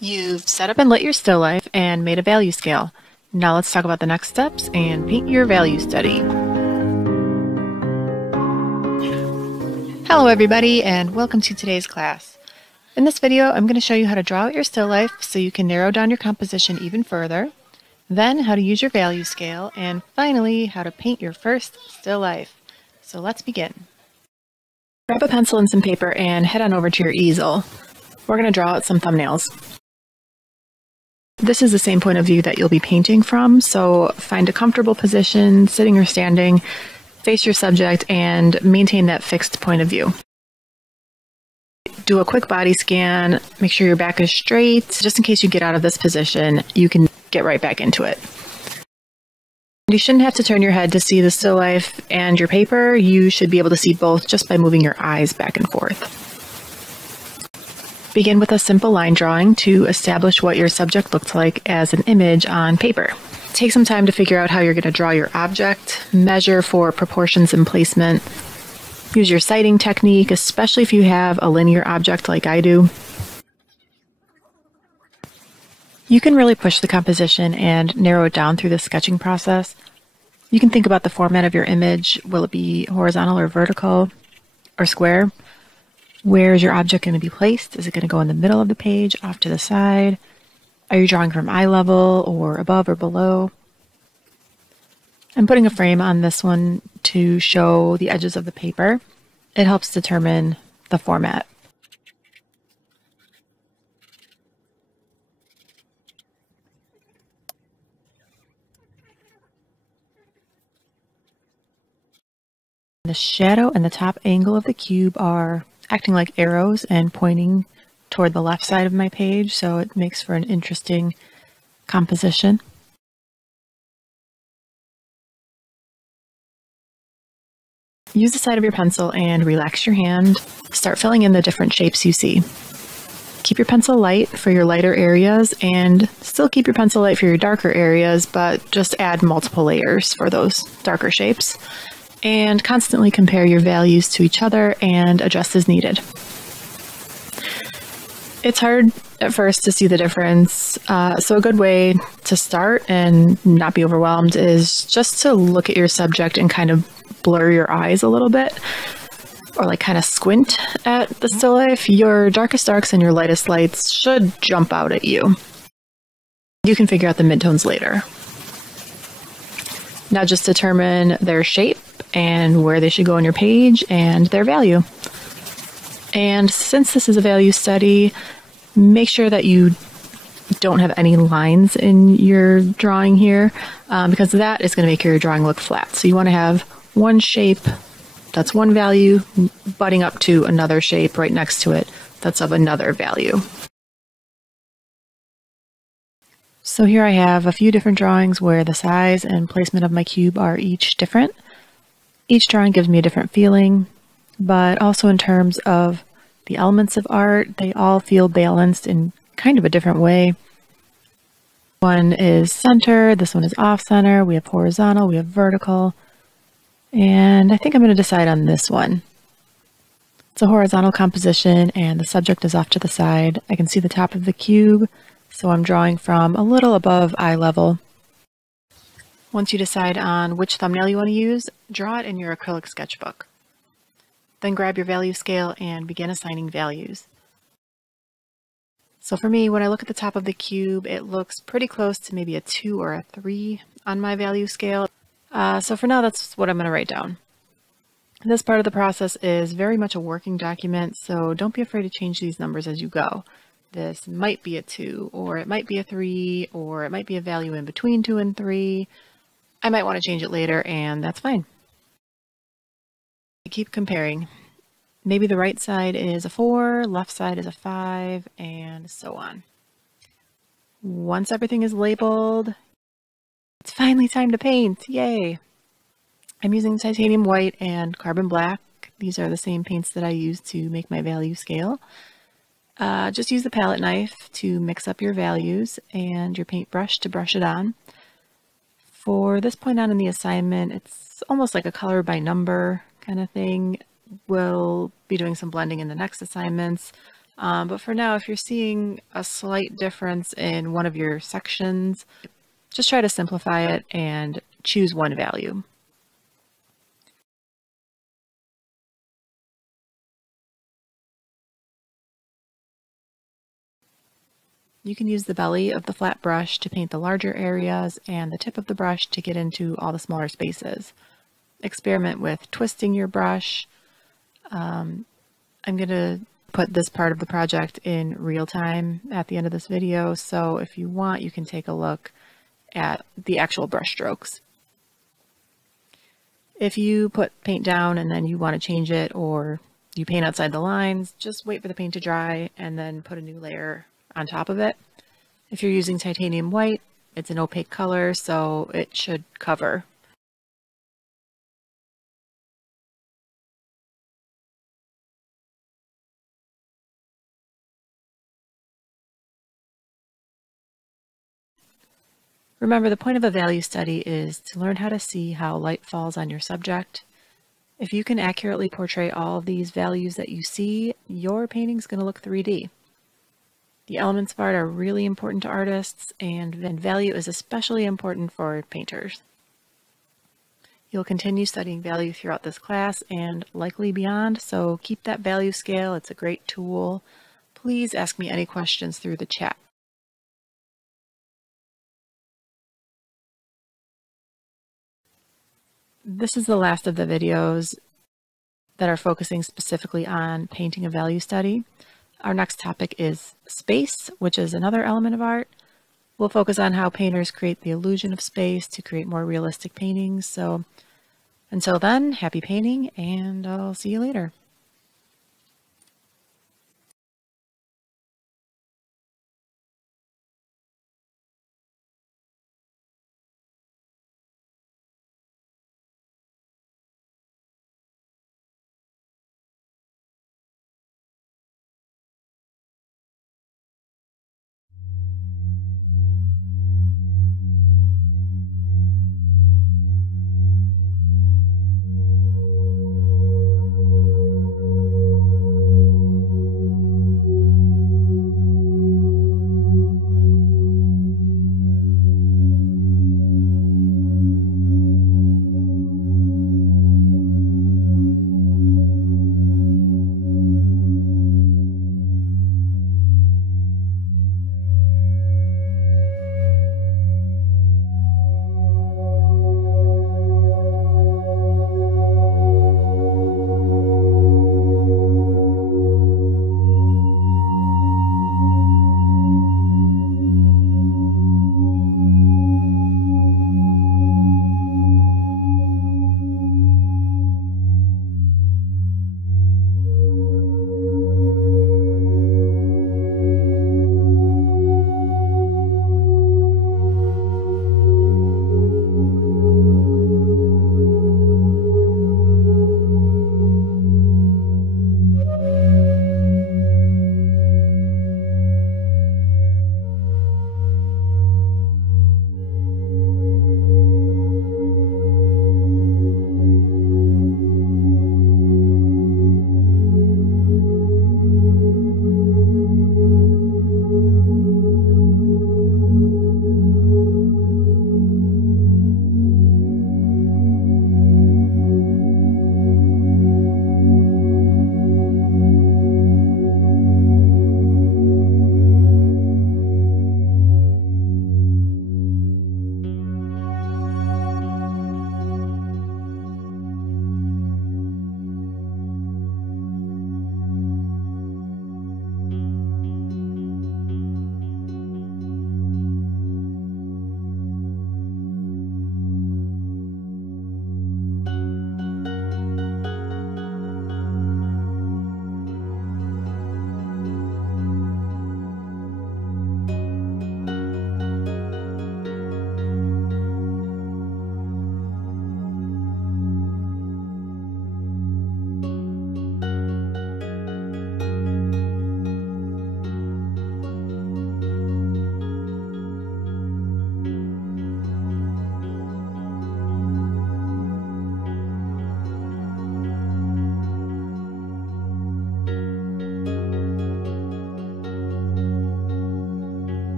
You've set up and lit your still life and made a value scale. Now let's talk about the next steps and paint your value study. Hello everybody and welcome to today's class. In this video I'm going to show you how to draw out your still life so you can narrow down your composition even further, then how to use your value scale, and finally how to paint your first still life. So let's begin. Grab a pencil and some paper and head on over to your easel. We're going to draw out some thumbnails. This is the same point of view that you'll be painting from, so find a comfortable position, sitting or standing, face your subject, and maintain that fixed point of view. Do a quick body scan, make sure your back is straight. Just in case you get out of this position, you can get right back into it. You shouldn't have to turn your head to see the still life and your paper. You should be able to see both just by moving your eyes back and forth. Begin with a simple line drawing to establish what your subject looks like as an image on paper. Take some time to figure out how you're going to draw your object, measure for proportions and placement. Use your sighting technique, especially if you have a linear object like I do. You can really push the composition and narrow it down through the sketching process. You can think about the format of your image. Will it be horizontal or vertical or square? Where is your object going to be placed? Is it going to go in the middle of the page, off to the side? Are you drawing from eye level or above or below? I'm putting a frame on this one to show the edges of the paper. It helps determine the format. The shadow and the top angle of the cube are acting like arrows and pointing toward the left side of my page, so it makes for an interesting composition. Use the side of your pencil and relax your hand. Start filling in the different shapes you see. Keep your pencil light for your lighter areas and still keep your pencil light for your darker areas, but just add multiple layers for those darker shapes. And constantly compare your values to each other and adjust as needed. It's hard at first to see the difference, so a good way to start and not be overwhelmed is just to look at your subject and kind of blur your eyes a little bit, or like kind of squint at the still life. Your darkest darks and your lightest lights should jump out at you. You can figure out the midtones later. Now just determine their shape and where they should go on your page and their value. And since this is a value study, make sure that you don't have any lines in your drawing here, because that is going to make your drawing look flat. So you want to have one shape that's one value butting up to another shape right next to it that's of another value. So here I have a few different drawings where the size and placement of my cube are each different. Each drawing gives me a different feeling, but also in terms of the elements of art, they all feel balanced in kind of a different way. One is center, this one is off center, we have horizontal, we have vertical, and I think I'm going to decide on this one. It's a horizontal composition and the subject is off to the side. I can see the top of the cube, so I'm drawing from a little above eye level. Once you decide on which thumbnail you want to use, draw it in your acrylic sketchbook. Then grab your value scale and begin assigning values. So for me, when I look at the top of the cube, it looks pretty close to maybe a 2 or a 3 on my value scale. So for now, that's what I'm going to write down. This part of the process is very much a working document, so don't be afraid to change these numbers as you go. This might be a 2, or it might be a 3, or it might be a value in between 2 and 3. I might want to change it later, and that's fine. Keep comparing. Maybe the right side is a 4, left side is a 5, and so on. Once everything is labeled, it's finally time to paint. Yay! I'm using titanium white and carbon black. These are the same paints that I use to make my value scale. Just use the palette knife to mix up your values and your paintbrush to brush it on. For this point on in the assignment, it's almost like a color by number kind of thing. We'll be doing some blending in the next assignments. But for now, if you're seeing a slight difference in one of your sections, just try to simplify it and choose one value. You can use the belly of the flat brush to paint the larger areas and the tip of the brush to get into all the smaller spaces. Experiment with twisting your brush. I'm going to put this part of the project in real time at the end of this video, so if you want, you can take a look at the actual brush strokes. If you put paint down and then you want to change it, or you paint outside the lines, just wait for the paint to dry and then put a new layer on top of it. If you're using titanium white, it's an opaque color, so it should cover. Remember, the point of a value study is to learn how to see how light falls on your subject. If you can accurately portray all of these values that you see, your painting's going to look 3D. The elements of art are really important to artists, and value is especially important for painters. You'll continue studying value throughout this class and likely beyond, so keep that value scale. It's a great tool. Please ask me any questions through the chat. This is the last of the videos that are focusing specifically on painting a value study. Our next topic is space, which is another element of art. We'll focus on how painters create the illusion of space to create more realistic paintings. So until then, happy painting, and I'll see you later.